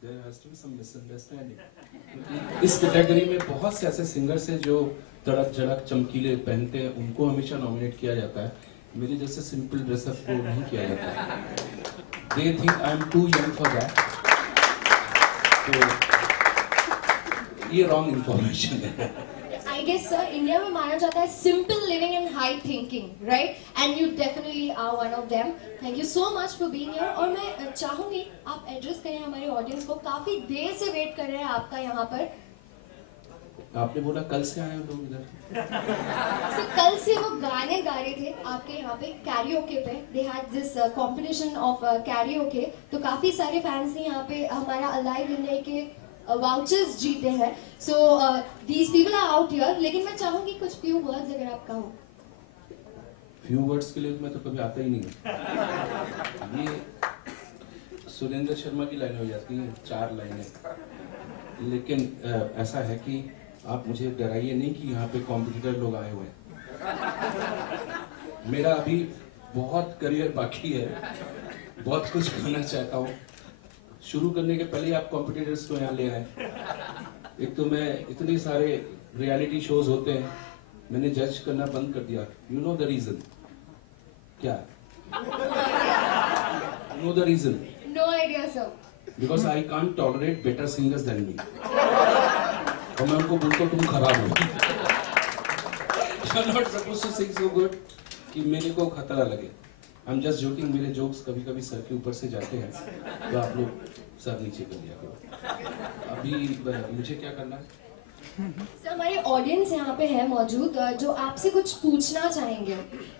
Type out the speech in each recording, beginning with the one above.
there has to be some misunderstanding. इस category में बहुत से ऐसे सिंगर्स हैं जो तड़क झड़क चमकीले पहनते हैं, उनको हमेशा नॉमिनेट किया जाता है, मेरे जैसे सिंपल ड्रेसअप को नहीं किया जाता है. They think I am too young for that. तो ये रॉन्ग इन्फॉर्मेशन है. I guess sir, इंडिया में माना जाता है simple living and high thinking, right? And you definitely are one of them. Thank you so much for being here. और मैं चाहूँगी आप एड्रेस करें हमारे ऑडियंस को, काफी देर से वेट कर रहे हैं आपका यहाँ पर. आपने बोला कल से आए लोग इधर. So, कल से वो गाने गा रहे थे आपके यहाँ पे कैरियोके पे. They had this competition of karaoke. तो काफी सारे फैंस ने यहाँ पे हमारा अलाइव इंडिया के वाउचर्स जीते हैं. So these people are out here. लेकिन मैं चाहूँगी कुछ few words अगर आप कहो. Few words के लिए मैं तो कभी आता ही नहीं. ये सुरेंद्र शर्मा की लाइनें हो जाती हैं, 4 लाइनें. लेकिन ऐसा है कि आप मुझे डराइए नहीं कि यहाँ पे कॉम्पिटिटर लोग आए हुए हैं. मेरा अभी बहुत करियर बाकी है, बहुत कुछ करना चाहता हूँ. शुरू करने के पहले आप कॉम्पिटिटर्स को यहाँ ले आए. एक तो मैं इतने सारे रियलिटी शोज होते हैं, मैंने जज करना बंद कर दिया. यू नो द रीजन क्या? You know the reason? No idea sir. Because I can't tolerate better singers than me. और मैं उनको बोलता हूँ तुम खराब हो. You're not supposed to sing so good कि मेरे को खतरा लगे. I'm just joking. मेरे जोक्स कभी-कभी सर के ऊपर से जाते हैं, तो आप लोग सर नीचे कर लिया करो. अभी मुझे क्या करना है? सर हमारे ऑडियंस यहाँ पे है मौजूद जो आपसे कुछ पूछना चाहेंगे.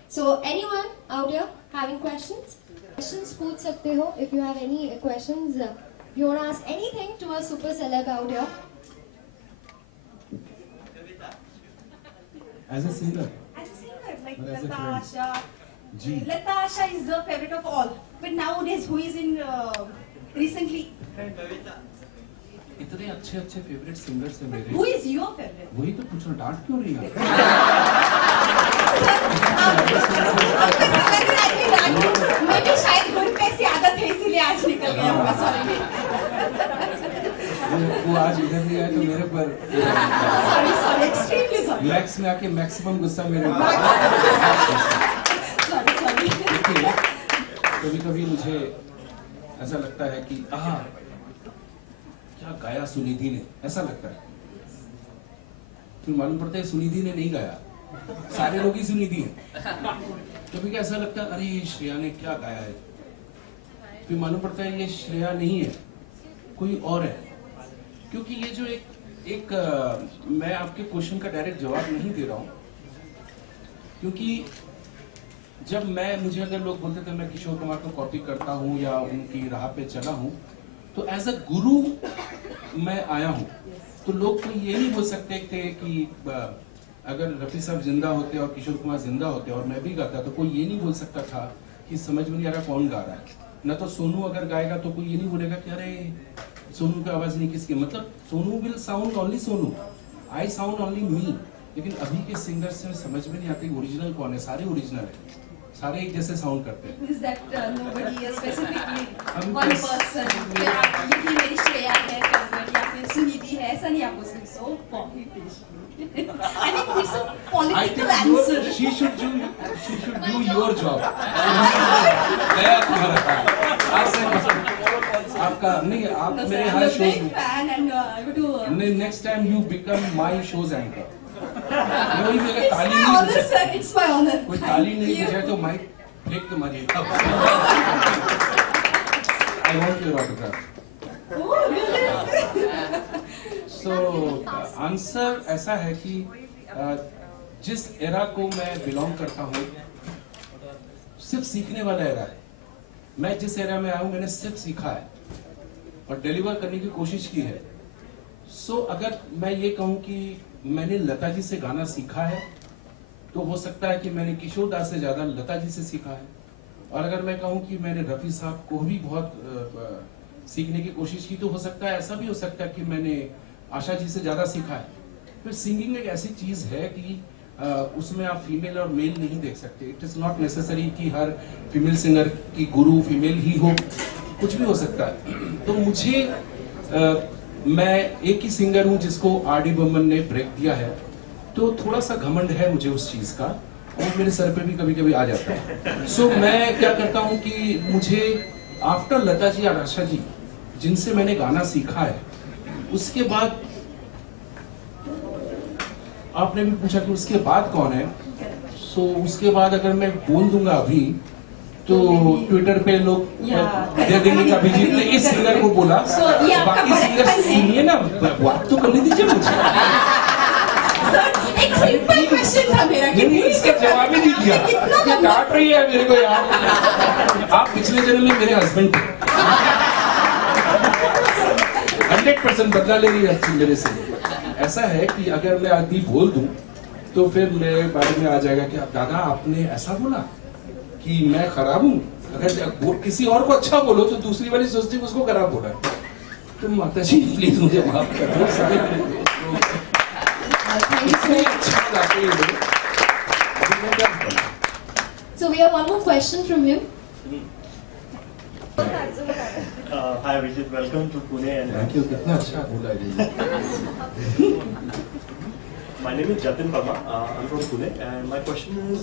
So anyone out here having questions? Questions पूछ सकते हो. If you have any questions, you want to ask anything to a super celeb out here. As a singer. As a singer, like Or as a Natasha. Ji. Natasha is the favorite of all. But nowadays, who is in recently? इतने अच्छे favourite singers हैं मेरे. Who is your favorite? वही तो पूछना, डांट क्यों रही है? मुझे शायद गुड पे से आदत है इसलिए आज निकल गया होगा. सॉरी. वो आज इधर नहीं आया तो मेरे पर. Sorry extremely sorry. मैक्स में आके मैक्सिमम गुस्सा मेरे ऊपर. सॉरी. कभी मुझे ऐसा लगता है कि क्या गाया सुनिधि ने, ऐसा लगता है. फिर मालूम पड़ता है सुनिधि ने नहीं गाया, सारे लोग ही सुनिधि हैं. कभी ऐसा लगता है अरे श्रेया ने क्या गाया है, फिर मालूम पड़ता है ये श्रेया नहीं है, कोई और है. क्योंकि ये जो एक मैं आपके क्वेश्चन का डायरेक्ट जवाब नहीं दे रहा हूँ, क्योंकि जब मुझे अगर लोग बोलते थे मैं किशोर कुमार को कॉपी करता हूँ या उनकी राह पे चला हूँ, तो एज अ गुरु मैं आया हूँ. तो लोग तो ये नहीं बोल सकते थे कि अगर रफी साहब जिंदा होते और किशोर कुमार जिंदा होते और मैं भी गाता तो कोई ये नहीं बोल सकता था कि समझ में नहीं आ रहा कौन गा रहा है. न तो सोनू अगर गाएगा तो कोई ये नहीं बोलेगा कि अरे सोनू की आवाज नहीं किसकी. मतलब Sonu will sound only Sonu, I sound only me. लेकिन अभी के सिंगर से समझ में नहीं आती ओरिजिनल कौन है. सारे ओरिजिनल है, सारे एक जैसे साउंड करते हैं. Is that nobody is specifically one person? ये मेरी श्रेया है, या फिर सुनिधि है, ऐसा नहीं आप उसमें so competition. I think it's a political answer. She should do your job. आपका नहीं, आप मेरे हर शो नहीं. Next time you become my shows anchor. It's my honor. कोई ताली नहीं बजाए तो माइक फेंक के मारिए. I want your autograph. So answer ऐसा है कि जिस एरा को मैं बिलोंग करता हूँ सिर्फ सीखने वाला एरा है. मैं जिस एरा में आया हूँ मैंने सिर्फ सीखा है और डिलीवर करने की कोशिश की है. सो अगर मैं ये कहूँ कि मैंने लता जी से गाना सीखा है तो हो सकता है कि मैंने किशोर दास से ज्यादा लता जी से सीखा है. और अगर मैं कहूँ कि मैंने रफी साहब को भी बहुत सीखने की कोशिश की तो हो सकता है, ऐसा भी हो सकता है कि मैंने आशा जी से ज्यादा सीखा है. फिर सिंगिंग एक ऐसी चीज है कि उसमें आप फीमेल और मेल नहीं देख सकते. इट इज नॉट नेसेसरी कि हर फीमेल सिंगर की गुरु फीमेल ही हो, कुछ भी हो सकता है. तो मुझे मैं एक ही सिंगर हूँ जिसको R.D. बर्मन ने ब्रेक दिया है, तो थोड़ा सा घमंड है मुझे उस चीज का, और मेरे सर पे भी कभी कभी आ जाता है। सो मैं क्या करता हूँ कि मुझे आफ्टर लता जी और आशा जी, जिनसे मैंने गाना सीखा है, उसके बाद आपने भी पूछा कि उसके बाद कौन है, सो उसके बाद अगर मैं बोल दूंगा अभी तो ट्विटर पे लोग दे देंगे कि अभिजीत ने इस सिंगर को बोला, बाकी सिंगर सुनिए ना, बात तो करने दीजिए मुझे। एक सिंपल क्वेश्चन था मेरा कि इसका जवाब ही नहीं दिया, काट रही है मेरे को यार। आप पिछले जन्म में मेरे हस्बैंड थे। 100% बदला ले रही है मेरे से। ऐसा है कि अगर मैं अभी बोल दूं तो फिर मेरे बारे में आ जाएगा कि दादा आपने ऐसा बोला कि मैं खराब हूँ। अगर किसी और को अच्छा बोलो तो दूसरी वाली सोचती है उसको खराब बोला। तो माता जी प्लीज मुझे माफ कर दो, अच्छा गाते हैं लोग। So we have one more question from him. Hi Abhijit, welcome to Pune and Thank you. कितना अच्छा बोला है। my name is Jatin Parma. I'm from Pune and my question is,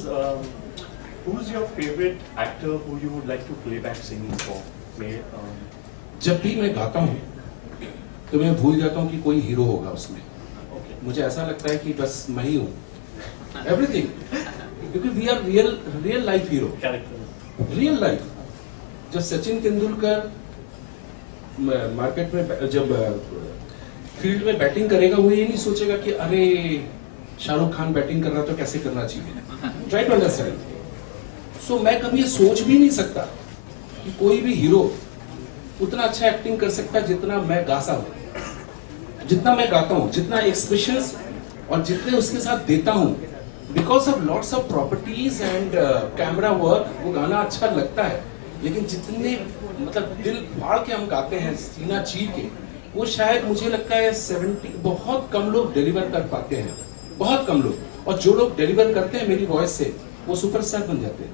who's your favorite actor who you would like to playback singing for? जब भी मैं गाता हूँ तो मैं भूल जाता हूँ कि कोई हीरो होगा उसमें। मुझे ऐसा लगता है कि बस मैं ही हूँ, एवरीथिंग, क्योंकि we are real life hero, real life. जब सचिन तेंदुलकर मार्केट में जब फील्ड में बैटिंग करेगा, वो ये नहीं सोचेगा कि अरे शाहरुख खान बैटिंग कर रहा तो कैसे करना चाहिए। Try to understand. सो मैं कभी ये सोच भी नहीं सकता कि कोई भी हीरो उतना अच्छा एक्टिंग कर सकता है जितना मैं गाता हूँ, जितना मैं गाता हूँ, जितना एक्सप्रेशंस और जितने उसके साथ देता हूँ। Because of lots of properties and camera work, वो गाना अच्छा लगता है, लेकिन जितने मतलब दिल फाड़ के हम गाते हैं, सीना चीर के, वो शायद मुझे लगता है 70 बहुत कम लोग डिलीवर कर पाते हैं, बहुत कम लोग। और जो लोग डिलीवर करते हैं मेरी वॉइस से, वो सुपरस्टार बन जाते हैं।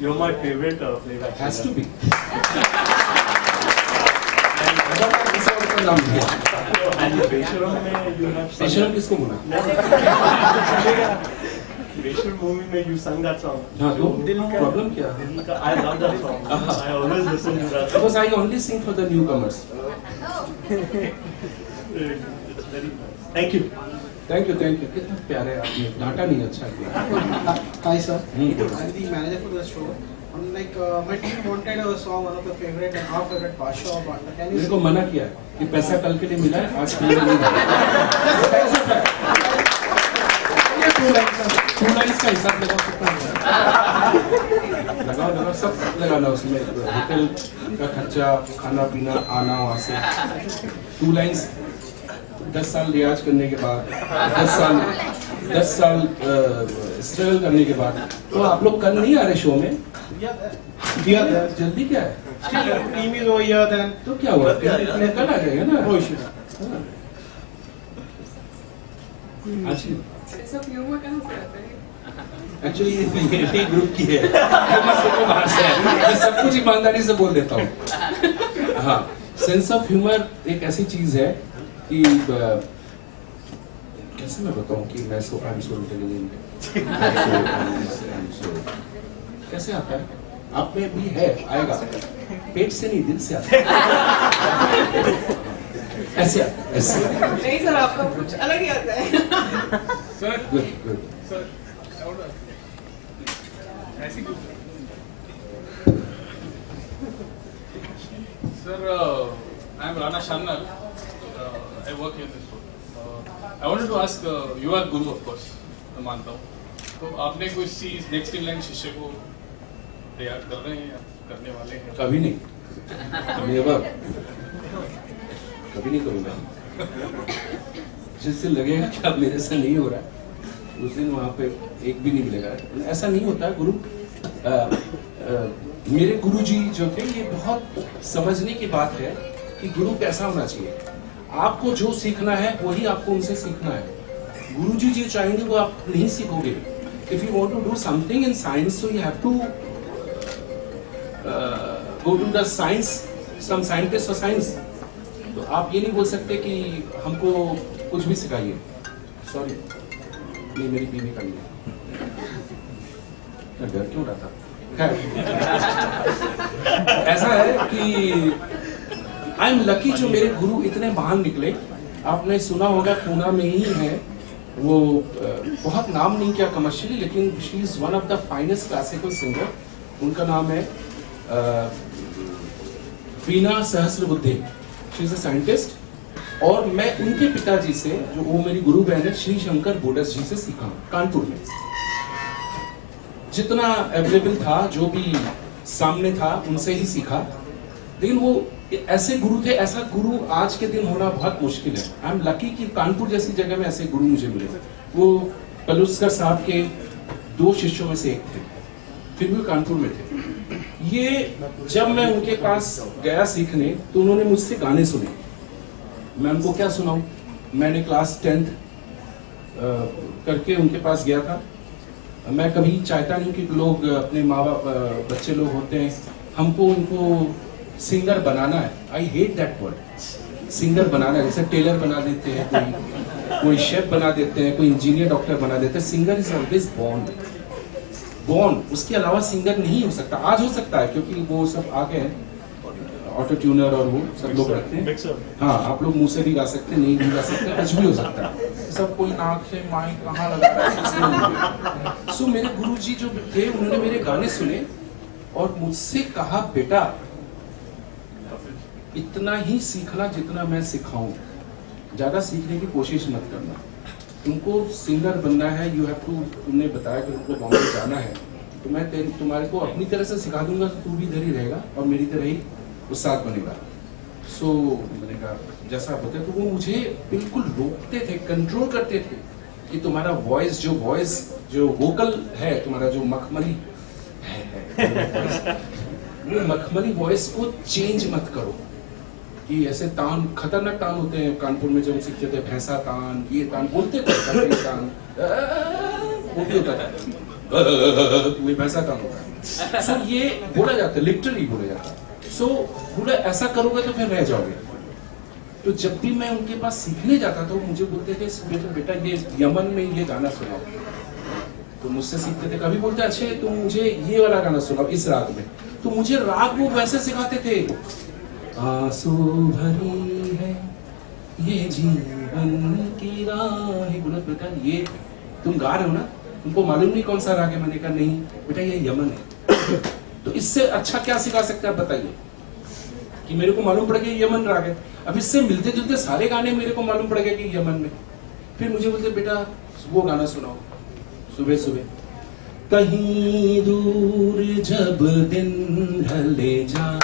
You're my favorite playback Has to singer. be. नाम दिया। And बेशरम में you have sung. बेशरम किसको बोला? बेशरम movie में you sang that song. हाँ तो प्रॉब्लम क्या? दिल का, I love that song. I always listen to that song. Because I only sing for the newcomers. It's very nice. Thank you. Thank you, thank you. कितना प्यारे आपने डांटा नहीं, अच्छा किया। Hi sir, I'm the manager for the show. And like my team wanted a song, one of the favorite and our favorite Basha or Banda. Can you मेरे को मना किया कि पैसा कल के लिए मिला है, आज के लिए नहीं मिला। टू लाइन्स का हिसाब लगा सकता है। लगाओ सब लगाना उसमें, होटल का खर्चा, खाना पीना, आना वहाँ से। 2 लाइन्स 10 साल रियाज करने के बाद, 10 साल स्ट्रगल करने के बाद, तो आप लोग कल नहीं आ रहे शो में? जल्दी क्या है? team is over here then? तो क्या हुआ? कल आ जाएगा ना? No issue. एक्चुअली ये मेरे ग्रुप की है, बाहर से है। मैं सब कुछ ईमानदारी से बोल देता हूँ। हाँ, सेंस ऑफ ह्यूमर एक ऐसी चीज है कि कैसे मैं बताऊँ कि मैं सो इंटेलिजेंट, कैसे आता है? आप में भी है, आएगा, पेट से नहीं दिल से आता है। ऐसे नहीं सर, आपका कुछ अलग ही आता है। सर, गुड सर, ऐसी कुछ sir, I am Rana Shanar, I work here this show. I wanted to ask, you are guru of course, मैं मानता हूँ, तो आपने कोई चीज नेक्स्ट इन लाइन शिष्य को तैयार कर रहे हैं या करने वाले हैं? कभी नहीं, नेवर, कभी नहीं करूँगा। जिस दिन लगेगा कि अब मेरे से नहीं हो रहा है, उस दिन वहाँ पे एक भी नहीं मिलेगा। ऐसा नहीं होता गुरु। मेरे गुरु जी जो थे, ये बहुत समझने की बात है कि गुरु कैसा होना चाहिए। आपको जो सीखना है वही आपको उनसे सीखना है। गुरु जी जो चाहेंगे वो आप नहीं सीखोगे। If you want to do something in science, so you have to go to the science some scientist और साइंस। तो आप ये नहीं बोल सकते कि हमको कुछ भी सिखाइए। सॉरी, ये मेरी बीवी का नहीं है। मैं डर क्यों रहा था? खैर, ऐसा है कि आई एम लकी जो मेरे गुरु इतने महान निकले। आपने सुना होगा, पूना में ही है वो, बहुत नाम नहीं किया कमर्शियली, लेकिन she is one of the finest classical singer. उनका नाम है Veena Sahasrabuddhe. She is a scientist. और मैं उनके पिताजी से, जो वो मेरी गुरु बहन है, श्री शंकर बोडस जी से सीखा कानपुर में। जितना अवेलेबल था, जो भी सामने था, उनसे ही सीखा। लेकिन वो ऐसे गुरु थे, ऐसा गुरु आज के दिन होना बहुत मुश्किल है। आई एम लकी कि कानपुर जैसी जगह में ऐसे गुरु मुझे मिले। वो पलुस्कर साहब के 2 शिष्यों में से एक थे, फिर भी कानपुर में थे। ये जब मैं उनके पास गया सीखने, तो उन्होंने मुझसे गाने सुने। मैं उनको क्या सुनाऊं? मैंने क्लास 10th करके उनके पास गया था। मैं कभी चाहता नहीं कि लोग, अपने माँ बाप, बच्चे लोग होते हैं, हमको उनको सिंगर बनाना है। I hate that word, singer बनाना। जैसे टेलर बना देते हैं, कोई शेफ बना देते हैं, कोई इंजीनियर डॉक्टर बना देते हैं। सिंगर इज ऑलवेज बॉर्न, उसके अलावा सिंगर नहीं हो सकता। आज हो सकता है क्योंकि वो सब आ गए हैं, ऑटो ट्यूनर और वो सब लोग रखते हैं। हाँ, आप लोग मुंह से भी गा सकते हैं, नहीं भी गा सकते, कुछ भी हो सकता है। सब कोई नाक से माइक कहाँ लगा रहा है। सो मेरे गुरुजी जो थे, उन्होंने मेरे गाने सुने और मुझसे कहा, बेटा इतना ही सीखना जितना मैं सिखाऊं, ज्यादा सीखने की कोशिश मत करना। तुमको सिंगर बनना है, यू हैव टू, तुमने बताया कि तुमको बॉम्बे जाना है, तो मैं तुम्हारे को अपनी तरह से सिखा दूंगा, तो तू भी इधर ही रहेगा और मेरी तरह ही उस्ताद बनेगा। सो मैंने कहा जैसा आप बताए। तो वो मुझे बिल्कुल रोकते थे, कंट्रोल करते थे कि तुम्हारा वॉइस जो वोकल है, तुम्हारा जो मखमली है वो मखमली वॉइस को चेंज मत करो। कि ऐसे तान, खतरनाक तान होते हैं कानपुर में, जब हम सीखते थे, भैंसा तान, ये तान बोलते थे, तान वो भी होता था, वो भैंसा तान होता है। सो ये बोला जाता है, लिटरली बोला जाता है। सो बोला ऐसा करोगे तो फिर रह जाओगे। तो जब भी मैं उनके पास सीखने जाता था, मुझे बोलते थे, बेटा ये यमन में ये गाना सुनाओ। तो मुझसे सीखते थे। कभी बोलते अच्छे तुम मुझे ये वाला गाना सुनाओ इस राग में, तो मुझे राग वो वैसे सिखाते थे। आंसू भरी है ये जीवन की राह, बेटा ये तुम गा रहे हो ना, तुमको मालूम नहीं कौन सा राग है? मैंने कहा नहीं बेटा, ये यमन है। तो इससे अच्छा क्या सिखा सकते हैं आप बताइए? कि मेरे को मालूम पड़ गया ये यमन राग है। अब इससे मिलते जुलते सारे गाने मेरे को मालूम पड़ गया कि यमन में। फिर मुझे बोलते बेटा वो गाना सुनाओ सुबह सुबह। कहीं दूर जब दिन ढले जाए,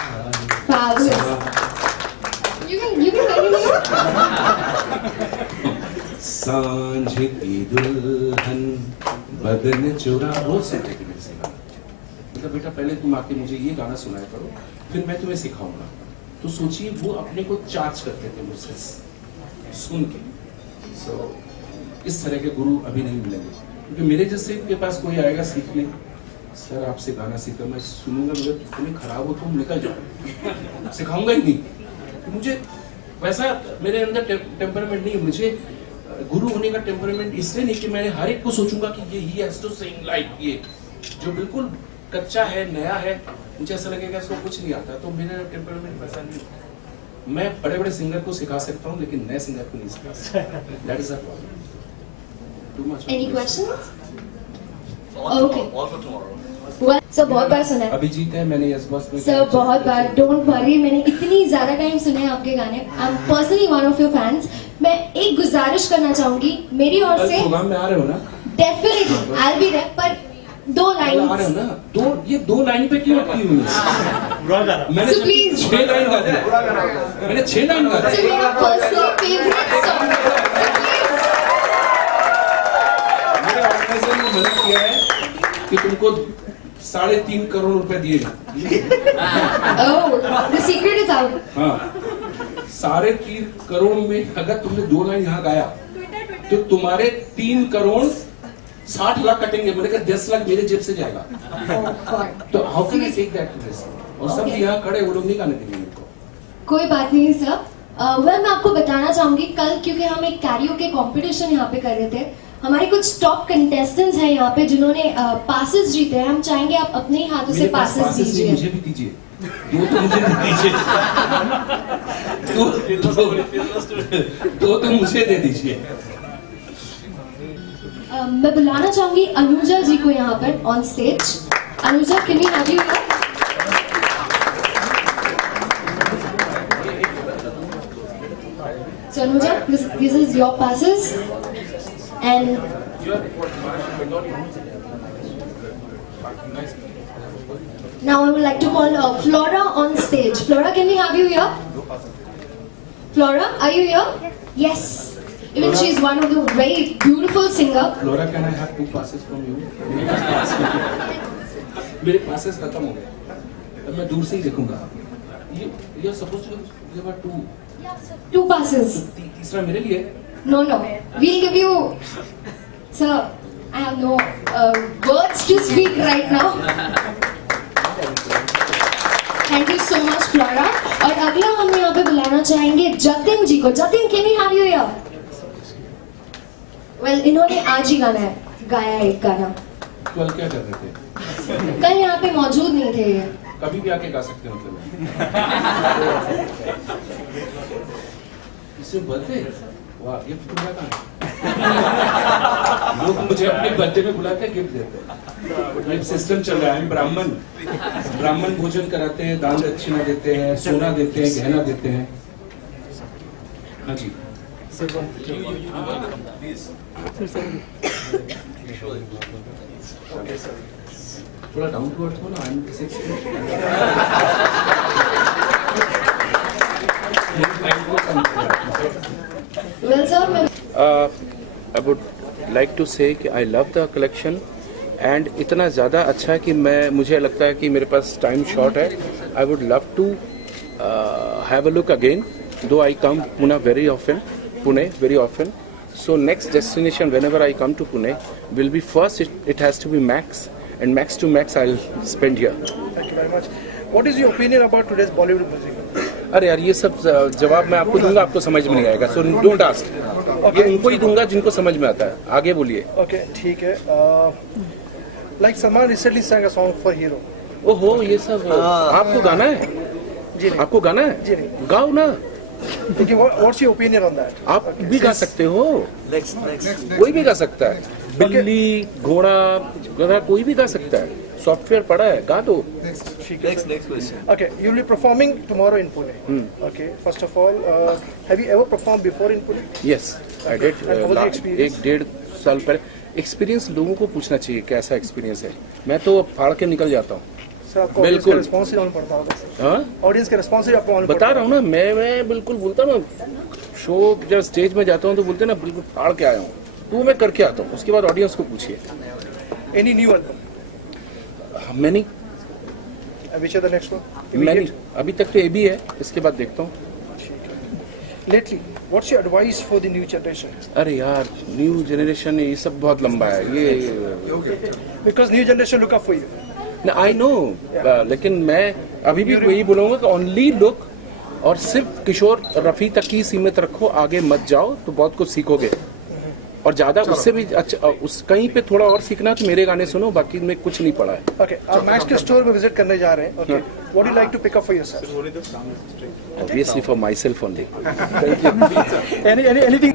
सांझ की दुल्हन बदन चुरा, बहुत सेंटे की मेरे से गाना। मतलब बेटा पहले तुम आके मुझे ये गाना सुनाया करो, फिर मैं तुम्हें सिखाऊंगा। तो सोचिए वो अपने को चार्ज करते थे मुझसे सुन के। सो इस तरह के गुरु अभी नहीं मिलेंगे, क्योंकि मेरे जैसे के पास कोई आएगा सीखने, सर आपसे गाना सीखा, मैं सुनूंगा, मुझे तुम्हें खराब हो तुम निकल जाओ, सिखाऊंगा ही नहीं। तो मुझे वैसा मेरे अंदर टेम्परामेंट नहीं है। मुझे गुरु होने का टेम्परामेंट इसलिए नहीं कि मैं हर एक को सोचूंगा कि ये he has to sing like, ये जो बिल्कुल कच्चा है, नया है, मुझे ऐसा लगेगा इसको कुछ नहीं आता। तो मेरा टेम्परामेंट वैसा नहीं। मैं बड़े बड़े सिंगर को सिखा सकता हूँ, लेकिन नए सिंगर को नहीं सिखा सकता। That is the problem. Any questions? Okay. Well, sir बहुत बार सुना है। अभिजीत है, मैंने यस बॉस में सर बहुत बार, डोंट वरी, मैंने इतनी ज्यादा टाइम सुने हैं आपके गाने। I am personally one of your fans. मैं एक गुजारिश करना चाहूंगी मेरी ओर से। प्रोग्राम में आ रहे हो ना? Definitely I will be there, पर 2 लाइन आ रहे हो ना? ये 2 लाइन पे क्यों अटकी हुई है? मैंने 6 लाइन गा दी, मैंने 6 लाइन गा दी। मेरा पर्सनल फेवरेट सॉन्ग। मदद किया है कि तुमको 3.5 करोड़ रुपए दिए गए। The secret is out. हाँ, 3.5 करोड़ में अगर तुमने 2 लाइन यहाँ गाया तो तुम्हारे 3 करोड़ 60 लाख कटेंगे। मैंने कहा 10 लाख मेरे जेब से जाएगा। तो how can I take that risk? और सब यहाँ खड़े वो लोग नहीं गाने देंगे मेरे को। कोई बात नहीं सर। मैं आपको बताना चाहूंगी, कल क्योंकि हम एक कैरियोके कंपटीशन यहाँ पे कर रहे थे, हमारे कुछ टॉप कंटेस्टेंट्स हैं यहाँ पे जिन्होंने पासेस जीते हैं। हम चाहेंगे आप अपने ही हाथों से पासेस दीजिए। मुझे भी दीजिए, दो तो मुझे दीजिए, दो तो मुझे दे दीजिए। मैं बुलाना चाहूंगी अनुजा जी को यहाँ पर on stage. Anuja, can we have you here? So Anuja, this is your passes, and now I would like to call Flora on stage. Flora, can we have you here? Flora, are you here? Yes. Even she is one of the very beautiful singer. Flora, can I have 2 passes from you? मेरे passes खत्म हो गए, अब मैं दूर से ही देखूंगा। You're supposed to give her 2. 2 passes. तीसरा मेरे लिए? No, we'll give you. Sir, I have no words to speak right now. Thank you so much, Flora. और अगला हम यहाँ पे बुलाना चाहेंगे जतिन जी को। Jatin, can we have you here? Well, इन्होंने आज ही गाया एक गाना। कल क्या कर रहे थे? कल यहाँ पे मौजूद नहीं थे ये। कभी भी आके गा सकते हैं मतलब। इससे बर्थडे, वाह, गिफ्ट तो क्या कहाँ? लोग मुझे अपने बर्थडे में बुलाते हैं, गिफ्ट देते हैं। सिस्टम चल रहा है, ब्राह्मण भोजन कराते हैं, दान दक्षिणा देते हैं, सोना देते हैं, गहना देते हैं। हाँ जी। थोड़ा डाउन टू अर्थ हो ना, I am 60। Well, sir, I would like to say कि I love the collection and इतना ज़्यादा अच्छा है कि मुझे लगता है कि मेरे पास टाइम शॉर्ट है। I would love to have a look again, though I come Pune very often. So next destination whenever I come to Pune will be first. It has to be Max, and Max to Max I'll spend here. Thank you very much. What is your opinion about today's Bollywood music? अरे यार, ये सब जवाब मैं आपको दूंगा, आपको समझ में नहीं आएगा, सो डोंट आस्क। ये उनको ही दूंगा जिनको समझ में आता है। आगे बोलिए। Okay, ठीक है। Like Salman recently sang a song for Hero. ओहो, ये सब आपको गाना है? जी नहीं। आपको गाना है? जी नहीं। गाओ ना। Okay, what's your opinion on that? आप भी गा सकते हो। कोई भी गा सकता है। बिल्ली, घोड़ा, गधा, कोई भी गा सकता है। सॉफ्टवेयर पड़ा है, गा दो। Next question. Okay, you'll be performing tomorrow in Pune. Okay, first of all, have you ever performed before in Pune? Yes, I did. And what was the experience? 1-1.5 साल पहले। एक्सपीरियंस लोगों को पूछना चाहिए कैसा एक्सपीरियंस है। मैं तो फाड़ के निकल जाता हूँ। सर, आपको ऑडियंस का रिस्पॉन्स ही मालूम पड़ता होगा। हाँ? ऑडियंस का रिस्पॉन्स ही आपको मालूम बता रहा हूँ ना, मैं बिल्कुल बोलता हूँ ना, शो जब स्टेज में जाता हूँ तो बोलते हैं ना, बिल्कुल फाड़ के आया हूँ, तो मैं करके आता हूँ। उसके बाद ऑडियंस को पूछिए। Any new album? मैंने Which are the next one? मैंने अभी तक तो ये भी है, इसके बाद देखता हूँ। Lately, what's your advice for the new generation? अरे यार, न्यू जनरेशन ये सब बहुत लंबा है ये। Because new generation look up for you. I know, लेकिन मैं अभी भी वही बोलूँगा कि ओनली लुक और सिर्फ किशोर रफी तक ही सीमित रखो, आगे मत जाओ तो बहुत कुछ सीखोगे। और ज्यादा उससे भी अच्छा उस कहीं पे थोड़ा और सीखना तो मेरे गाने सुनो, बाकी में कुछ नहीं पड़ा है। Okay, आप मैक्स के स्टोर में विजिट करने जा रहे हैं। Okay, what do you like to pick up for yourself? Obviously for myself only. Anything?